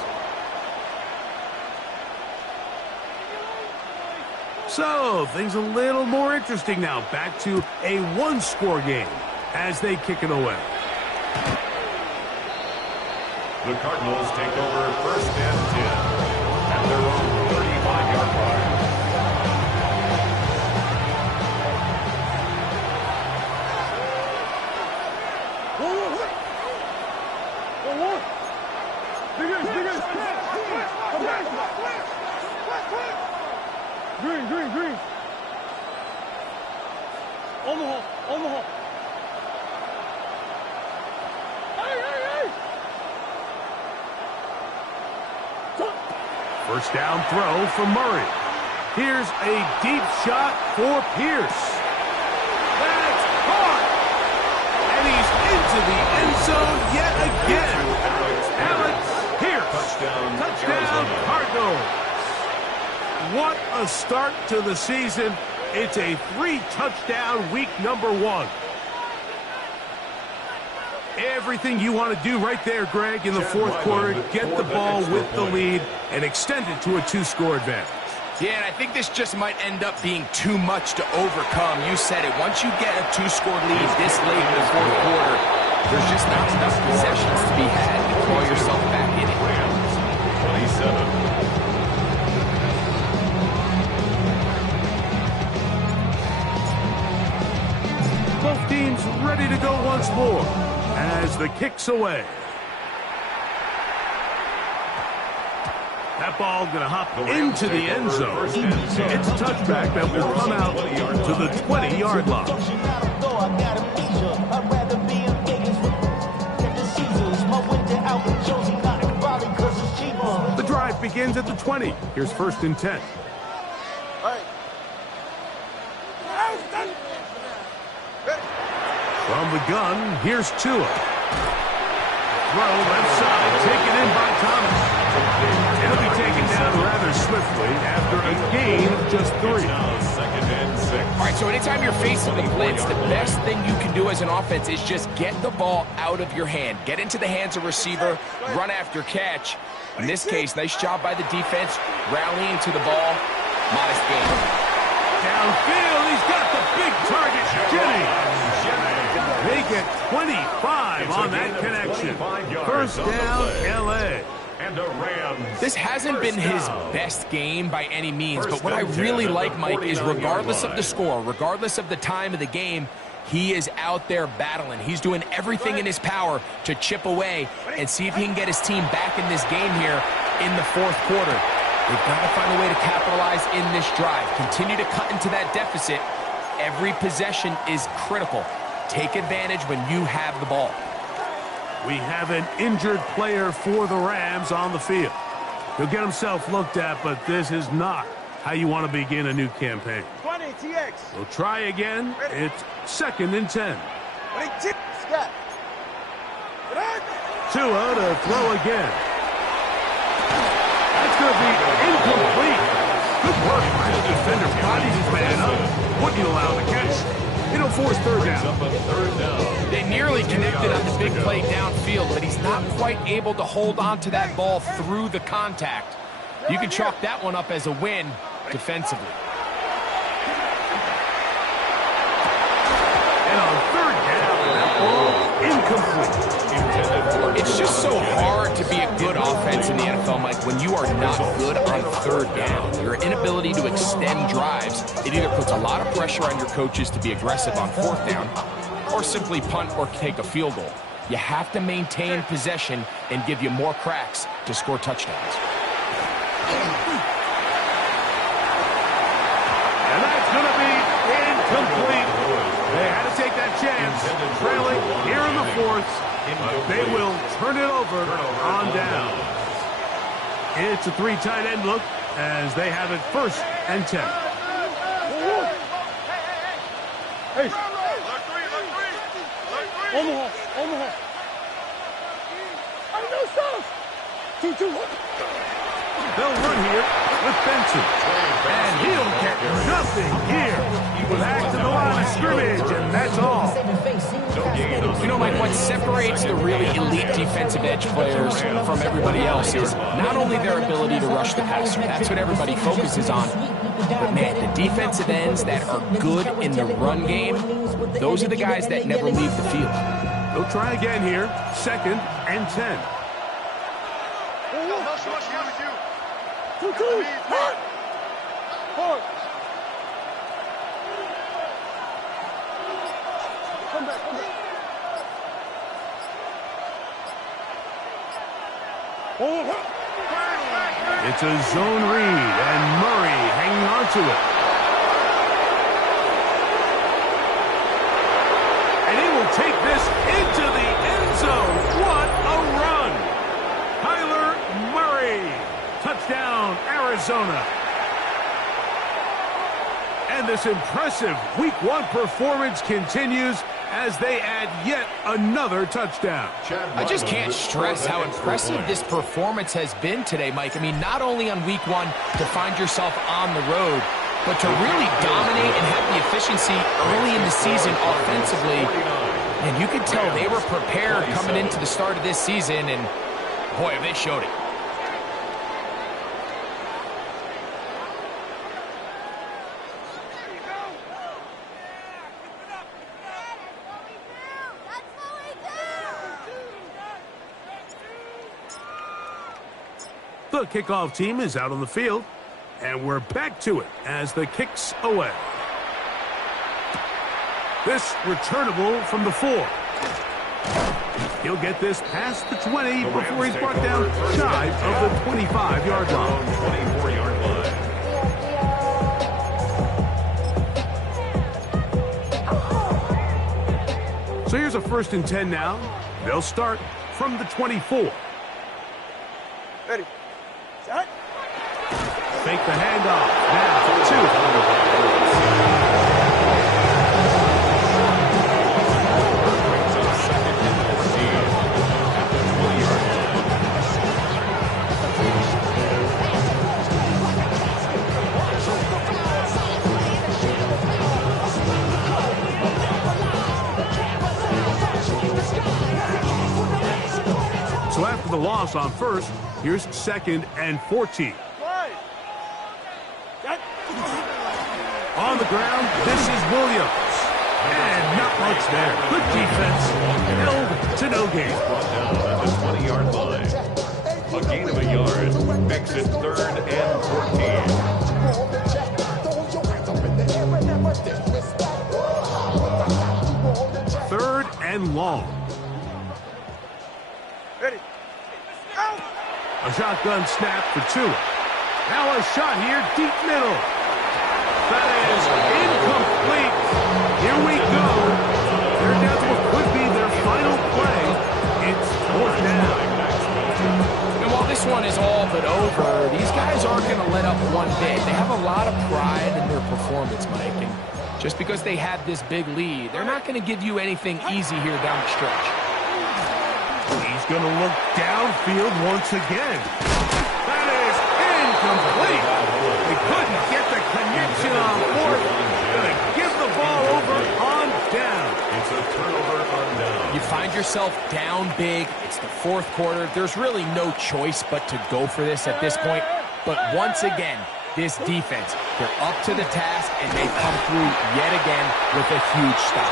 So, things a little more interesting now. Back to a 1-score game as they kick it away. The Cardinals take over first and 10 at their own 35-yard line. Green. On the hole. First down throw from Murray. Here's a deep shot for Pierce. That's caught! And he's into the end zone yet again. Alex Pierce. Touchdown Cardinals. What a start to the season. It's a 3-touchdown week number 1. Everything you want to do right there, Greg, in the fourth quarter. Get the ball with the lead and extend it to a 2-score advantage. Yeah, and I think this just might end up being too much to overcome. You said it. Once you get a 2-score lead this late in the fourth quarter, there's just not enough possessions to be had to claw yourself back in it. Rams, 27. Both teams ready to go once more as the kick's away. That ball going to hop into the end zone. It's a touchback that will come out to the 20-yard line. The drive begins at the 20. Here's 1st and 10. From the gun, here's Tua. Throw left side, taken in by Thomas. He'll be taken down rather swiftly after a gain of just 3. Second and 6. All right, so anytime you're facing the blitz, the best thing you can do as an offense is just get the ball out of your hand. Get into the hands of receiver, run after catch. In this case, nice job by the defense, rallying to the ball. Modest gain. Downfield, he's got the big target, Jimmy. They get 25 on that connection. 1st down, L.A. And the Rams. This hasn't been his best game by any means, but what I really like, Mike, is regardless of the score, regardless of the time of the game, he is out there battling. He's doing everything in his power to chip away and see if he can get his team back in this game here in the fourth quarter. They've got to find a way to capitalize in this drive. Continue to cut into that deficit. Every possession is critical. Take advantage when you have the ball. We have an injured player for the Rams on the field. He'll get himself looked at, but this is not how you want to begin a new campaign. 20, TX. We'll try again. It's 2nd and 10. Scott. Tua to throw again. That's going to be incomplete. Good work by the defender. Bodies his man up. Wouldn't allow the catch. It'll force 3rd down. They nearly connected on the big play downfield, but he's not quite able to hold on to that ball through the contact. You can chalk that one up as a win defensively. And on 3rd down, that ball incomplete. It's just so hard to be a good offense in the NFL, Mike, when you are not good on 3rd down. Your inability to extend drives, it either puts a lot of pressure on your coaches to be aggressive on 4th down or simply punt or take a field goal. You have to maintain possession and give you more cracks to score touchdowns. And that's going to be incomplete. They had to take that chance, trailing here in the 4th. But they will turn it over on down. It's a 3 tight end look as they have it 1st and 10. Hey. Omaha. I know stuff. 2-2. They'll run here with Benson. And he'll get nothing here. Back to the line of scrimmage, and that's all. You know, Mike, what separates the really elite defensive edge players from everybody else is not only their ability to rush the passer. That's what everybody focuses on. But, man, the defensive ends that are good in the run game, those are the guys that never leave the field. They'll try again here. 2nd and 10. 2-2. Hard. Come back. It's a zone read, and Murray hanging on to it. And he will take this into the end zone. What a run! Kyler Murray. Touchdown, Arizona. And this impressive Week 1 performance continues as they add yet another touchdown. I just can't stress how impressive this performance has been today, Mike. I mean, not only on Week 1 to find yourself on the road, but to really dominate and have the efficiency early in the season offensively. And you could tell they were prepared coming into the start of this season, and boy, have they showed it. The kickoff team is out on the field, and we're back to it as the kick's away. This returnable from the 4. He'll get this past the 20 before he's brought down shy of the 25-yard line. 24-yard line. So here's a 1st and 10 now. They'll start from the 24. Ready. Set. Fake the handoff. Now, Brings up 2nd and 14 at the 20-yard2. So after the loss on 1st, here's 2nd and 14. Right. Set. On the ground, this is Williams. And not much there. Good defense. Held to no gain. brought down at the 20-yard line. A gain of a yard makes it 3rd and 14. 3rd and long. Ready. Out. A shotgun snap for Tua. Now a shot here, deep middle. That is incomplete. Here we go. They're down to what could be their final play. It's 4th down. And while this one is all but over, these guys aren't going to let up one bit. They have a lot of pride in their performance, Mike. And just because they had this big lead, they're not going to give you anything easy here down the stretch. He's going to look downfield once again. That is incomplete. They couldn't get the connection on 4th. Going to give the ball over on down. It's a turnover on down. You find yourself down big. It's the 4th quarter. There's really no choice but to go for this at this point. But once again, this defense, they're up to the task, and they come through yet again with a huge stop.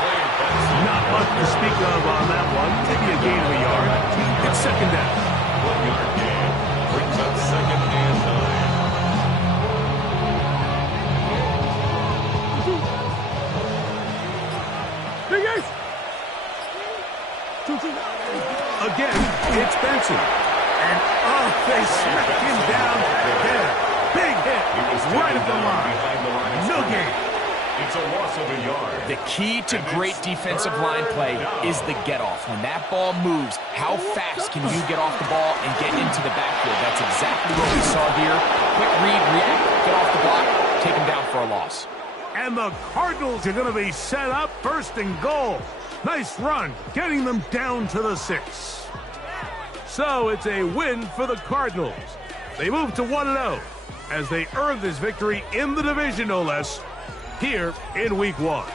Not much to speak of on that one. Maybe a gain of a yard. It's 2nd down. 1-yard gain brings up 2nd and 9. Big Ace. 2-2. Again, it's Benson. And, they smacked him down there. Big hit right at the line. No gain. It's a loss of a yard. The key to great defensive line play is the get-off. When that ball moves, how fast can you get off the ball and get into the backfield? That's exactly what we saw here. Quick read, react, get off the block, take him down for a loss. And the Cardinals are going to be set up 1st and goal. Nice run, getting them down to the 6. So it's a win for the Cardinals. They move to 1-0 as they earn this victory in the division, no less, here in Week 1.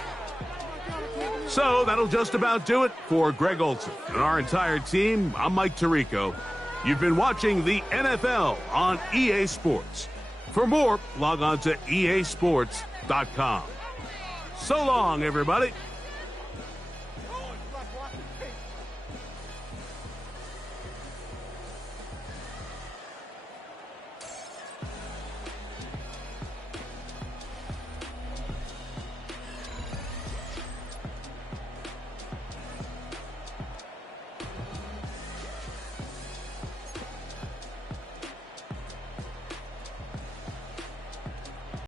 So that'll just about do it for Greg Olsen and our entire team. I'm Mike Tirico. You've been watching the NFL on EA Sports. For more, log on to easports.com. So long, everybody.